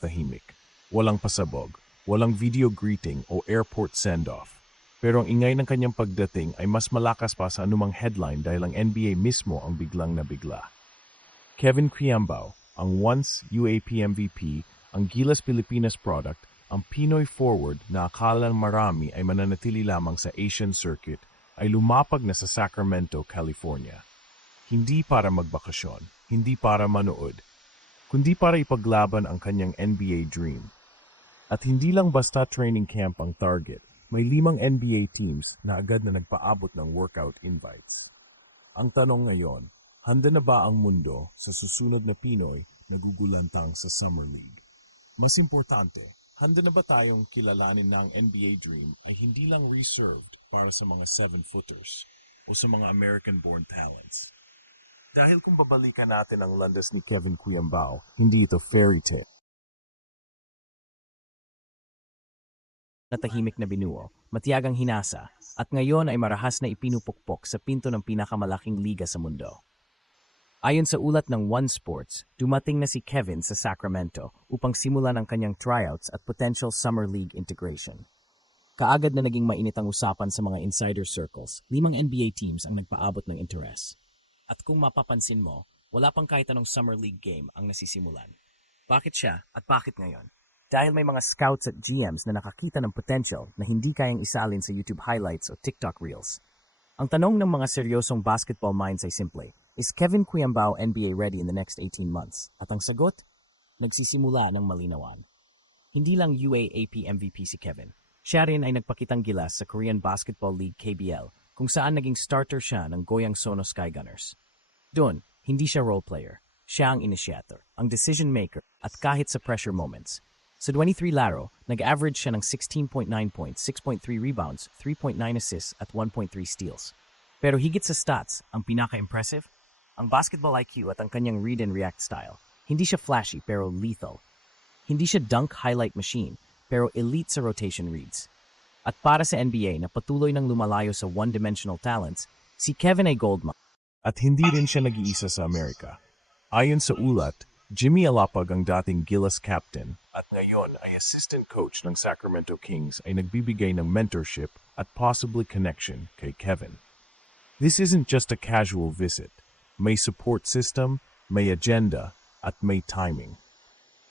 tahimik. Walang pasabog, walang video greeting o airport send-off. Pero ang ingay ng kanyang pagdating ay mas malakas pa sa anumang headline dahil ang NBA mismo ang biglang nabigla. Kevin Quiambao, ang once UAP MVP, ang Gilas Pilipinas product, ang Pinoy forward na akala ng marami ay mananatili lamang sa Asian circuit, ay lumapag na sa Sacramento, California. Hindi para magbakasyon, hindi para manood, kundi para ipaglaban ang kanyang NBA dream. At hindi lang basta training camp ang target, may 5 NBA teams na agad na nagpaabot ng workout invites. Ang tanong ngayon, handa na ba ang mundo sa susunod na Pinoy na gugulantang sa Summer League? Mas importante, handa na ba tayong kilalanin na ang NBA dream ay hindi lang reserved para sa mga 7-footers o sa mga American-born talents? Dahil kung babalikan natin ang landas ni Kevin Quiambao, hindi ito fairy tale. Natahimik na binuo, matiyagang hinasa, at ngayon ay marahas na ipinupukpok sa pinto ng pinakamalaking liga sa mundo. Ayon sa ulat ng One Sports, dumating na si Kevin sa Sacramento upang simulan ang kanyang tryouts at potential Summer League integration. Kaagad na naging mainit ang usapan sa mga insider circles, 5 NBA teams ang nagpaabot ng interes. At kung mapapansin mo, wala pang kahit anong Summer League game ang nasisimulan. Bakit siya at bakit ngayon? Dahil may mga scouts at GMs na nakakita ng potential na hindi kayang isalin sa YouTube highlights o TikTok reels. Ang tanong ng mga seryosong basketball minds ay simple, is Kevin Quiambao NBA ready in the next 18 months? At ang sagot? Nagsisimula ng malinawan. Hindi lang UAAP MVP si Kevin. Siya rin ay nagpakitang gilas sa Korean Basketball League KBL kung saan naging starter siya ng Goyang Sono Skygunners. Doon, hindi siya role player. Siya ang initiator, ang decision maker, at kahit sa pressure moments. Sa 23 laro, nag-average siya ng 16.9 points, 6.3 rebounds, 3.9 assists at 1.3 steals. Pero higit sa stats, ang pinaka-impressive, ang basketball IQ at ang kanyang read and react style. Hindi siya flashy pero lethal. Hindi siya dunk highlight machine pero elite sa rotation reads. At para sa NBA na patuloy ng lumalayo sa one-dimensional talents, si Kevin ay gold. At hindi rin siya nag-iisa sa Amerika. Ayon sa ulat, Jimmy Alapag ang dating Gilas captain at ngayon ay assistant coach ng Sacramento Kings ay nagbibigay ng mentorship at possibly connection kay Kevin. This isn't just a casual visit. May support system, may agenda, at may timing.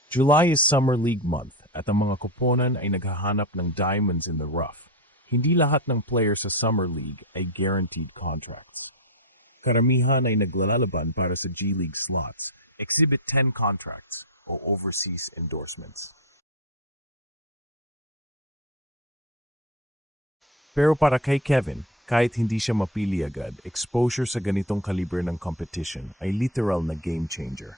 July is Summer League month at ang mga koponan ay naghahanap ng diamonds in the rough. Hindi lahat ng players sa Summer League ay guaranteed contracts. Karamihan ay naglalaban para sa G League slots, Exhibit 10 contracts, o overseas endorsements. Pero para kay Kevin, kahit hindi siya mapili agad, exposure sa ganitong kaliber ng competition ay literal na game changer.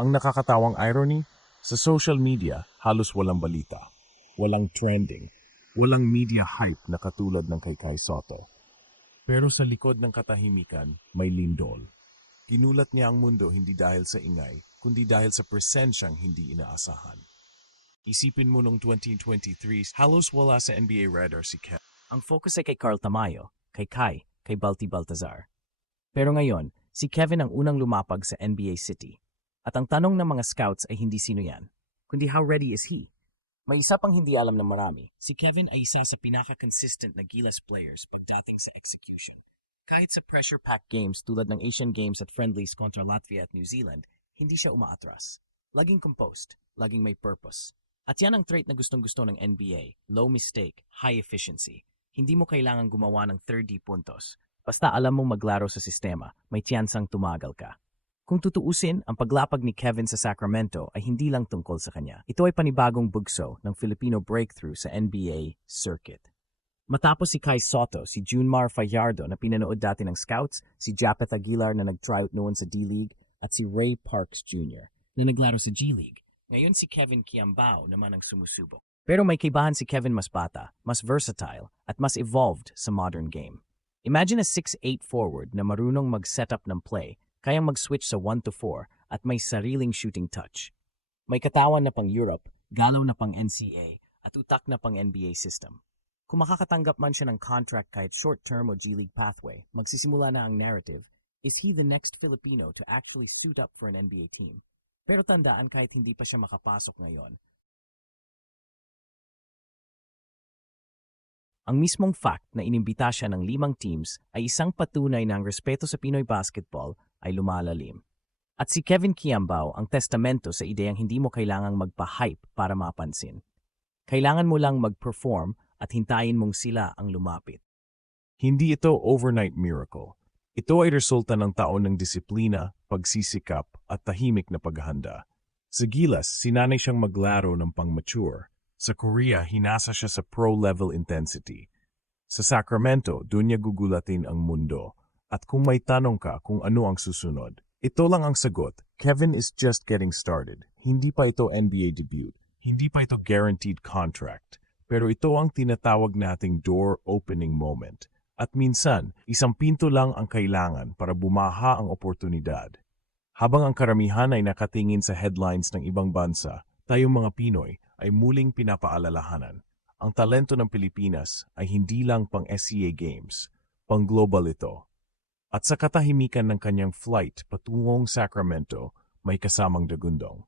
Ang nakakatawang irony, sa social media, halos walang balita, walang trending, walang media hype na katulad ng kay Kai Sotto. Pero sa likod ng katahimikan, may lindol. Ginulat niya ang mundo hindi dahil sa ingay, kundi dahil sa presensyang hindi inaasahan. Isipin mo noong 2023, halos wala sa NBA radar si Kevin. Ang focus ay kay Carl Tamayo, kay Kai, kay Balti Baltazar. Pero ngayon, si Kevin ang unang lumapag sa NBA City. At ang tanong ng mga scouts ay hindi sino yan, kundi how ready is he? May isa pang hindi alam ng marami, si Kevin ay isa sa pinaka-consistent na Gilas players pagdating sa execution. Kahit sa pressure-packed games tulad ng Asian Games at friendlies kontra Latvia at New Zealand, hindi siya umaatras. Laging composed, laging may purpose. At yan ang trait na gustong-gusto ng NBA, low mistake, high efficiency. Hindi mo kailangan gumawa ng 30 puntos. Basta alam mong maglaro sa sistema, may tiyansang tumagal ka. Kung tutuusin, ang paglapag ni Kevin sa Sacramento ay hindi lang tungkol sa kanya. Ito ay panibagong bugso ng Filipino breakthrough sa NBA circuit. Matapos si Kai Sotto, si Junmar Fajardo na pinanood dati ng scouts, si Japeth Aguilar na nag-tryout noon sa D-League, at si Ray Parks Jr. na naglaro sa G-League. Ngayon si Kevin Quiambao naman ang sumusubok. Pero may kaibahan si Kevin mas bata, mas versatile, at mas evolved sa modern game. Imagine a 6'8 forward na marunong mag-setup ng play, kayang mag-switch sa 1-4 at may sariling shooting touch. May katawan na pang Europe, galaw na pang NCAA, at utak na pang NBA system. Kung makakatanggap man siya ng contract kahit short-term o G-League pathway, magsisimula na ang narrative, is he the next Filipino to actually suit up for an NBA team? Pero tandaan kahit hindi pa siya makapasok ngayon, ang mismong fact na inimbita siya ng 5 teams ay isang patunay na ang respeto sa Pinoy basketball ay lumalalim. At si Kevin Kiambao ang testamento sa ideyang hindi mo kailangang magpa-hype para mapansin. Kailangan mo lang mag-perform at hintayin mong sila ang lumapit. Hindi ito overnight miracle. Ito ay resulta ng taon ng disiplina, pagsisikap at tahimik na paghahanda. Sa Gilas, sinanay siyang maglaro ng pang-mature. Sa Korea, hinasa siya sa pro-level intensity. Sa Sacramento, doon niya gugulatin ang mundo. At kung may tanong ka kung ano ang susunod, ito lang ang sagot. Kevin is just getting started. Hindi pa ito NBA debut. Hindi pa ito guaranteed contract. Pero ito ang tinatawag nating door-opening moment. At minsan, isang pinto lang ang kailangan para bumaha ang oportunidad. Habang ang karamihan ay nakatingin sa headlines ng ibang bansa, tayong mga Pinoy ay muling pinapaalalahanan. Ang talento ng Pilipinas ay hindi lang pang SCA Games, pang global ito. At sa katahimikan ng kanyang flight patungong Sacramento, may kasamang dagundong.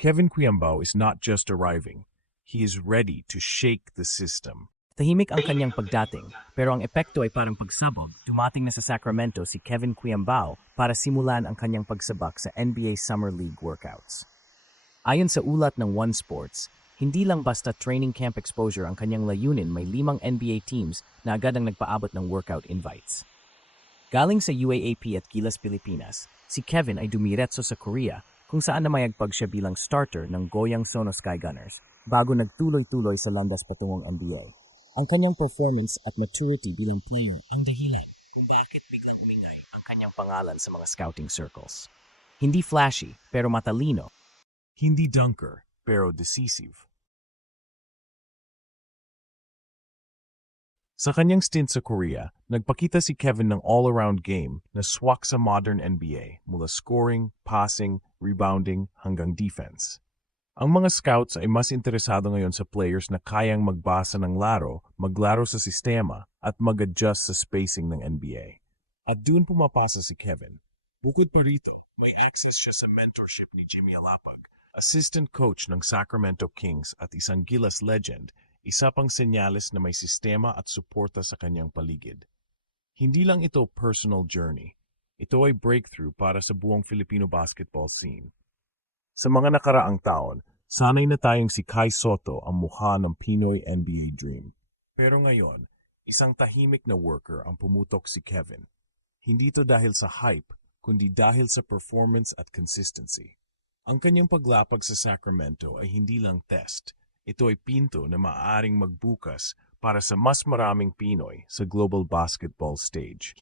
Kevin Kiambao is not just arriving, he is ready to shake the system. Tahimik ang kanyang pagdating, pero ang epekto ay parang pagsabog. Dumating na sa Sacramento si Kevin Kiambao para simulan ang kanyang pagsabak sa NBA Summer League workouts. Ayon sa ulat ng One Sports, hindi lang basta training camp exposure ang kanyang layunin, may 5 NBA teams na agad ang nagpaabot ng workout invites. Galing sa UAAP at Gilas, Pilipinas, si Kevin ay dumiretso sa Korea kung saan namayagpag siya bilang starter ng Goyang Sono Sky Gunners bago nagtuloy-tuloy sa landas patungong NBA. Ang kanyang performance at maturity bilang player ang dahilan kung bakit biglang umingay ang kanyang pangalan sa mga scouting circles. Hindi flashy pero matalino. Hindi dunker, pero decisive. Sa kanyang stint sa Korea, nagpakita si Kevin ng all-around game na swak sa modern NBA mula scoring, passing, rebounding hanggang defense. Ang mga scouts ay mas interesado ngayon sa players na kayang magbasa ng laro, maglaro sa sistema, at mag-adjust sa spacing ng NBA. At doon pumapasa si Kevin. Bukod pa rito, may access siya sa mentorship ni Jimmy Alapag, assistant coach ng Sacramento Kings at isang Gilas legend, isa pang senyales na may sistema at suporta sa kanyang paligid. Hindi lang ito personal journey. Ito ay breakthrough para sa buong Filipino basketball scene. Sa mga nakaraang taon, sanay na tayong si Kai Soto ang mukha ng Pinoy NBA Dream. Pero ngayon, isang tahimik na worker ang pumutok si Kevin. Hindi ito dahil sa hype, kundi dahil sa performance at consistency. Ang kanyang paglapag sa Sacramento ay hindi lang test. Ito ay pinto na maaaring magbukas para sa mas maraming Pinoy sa global basketball stage.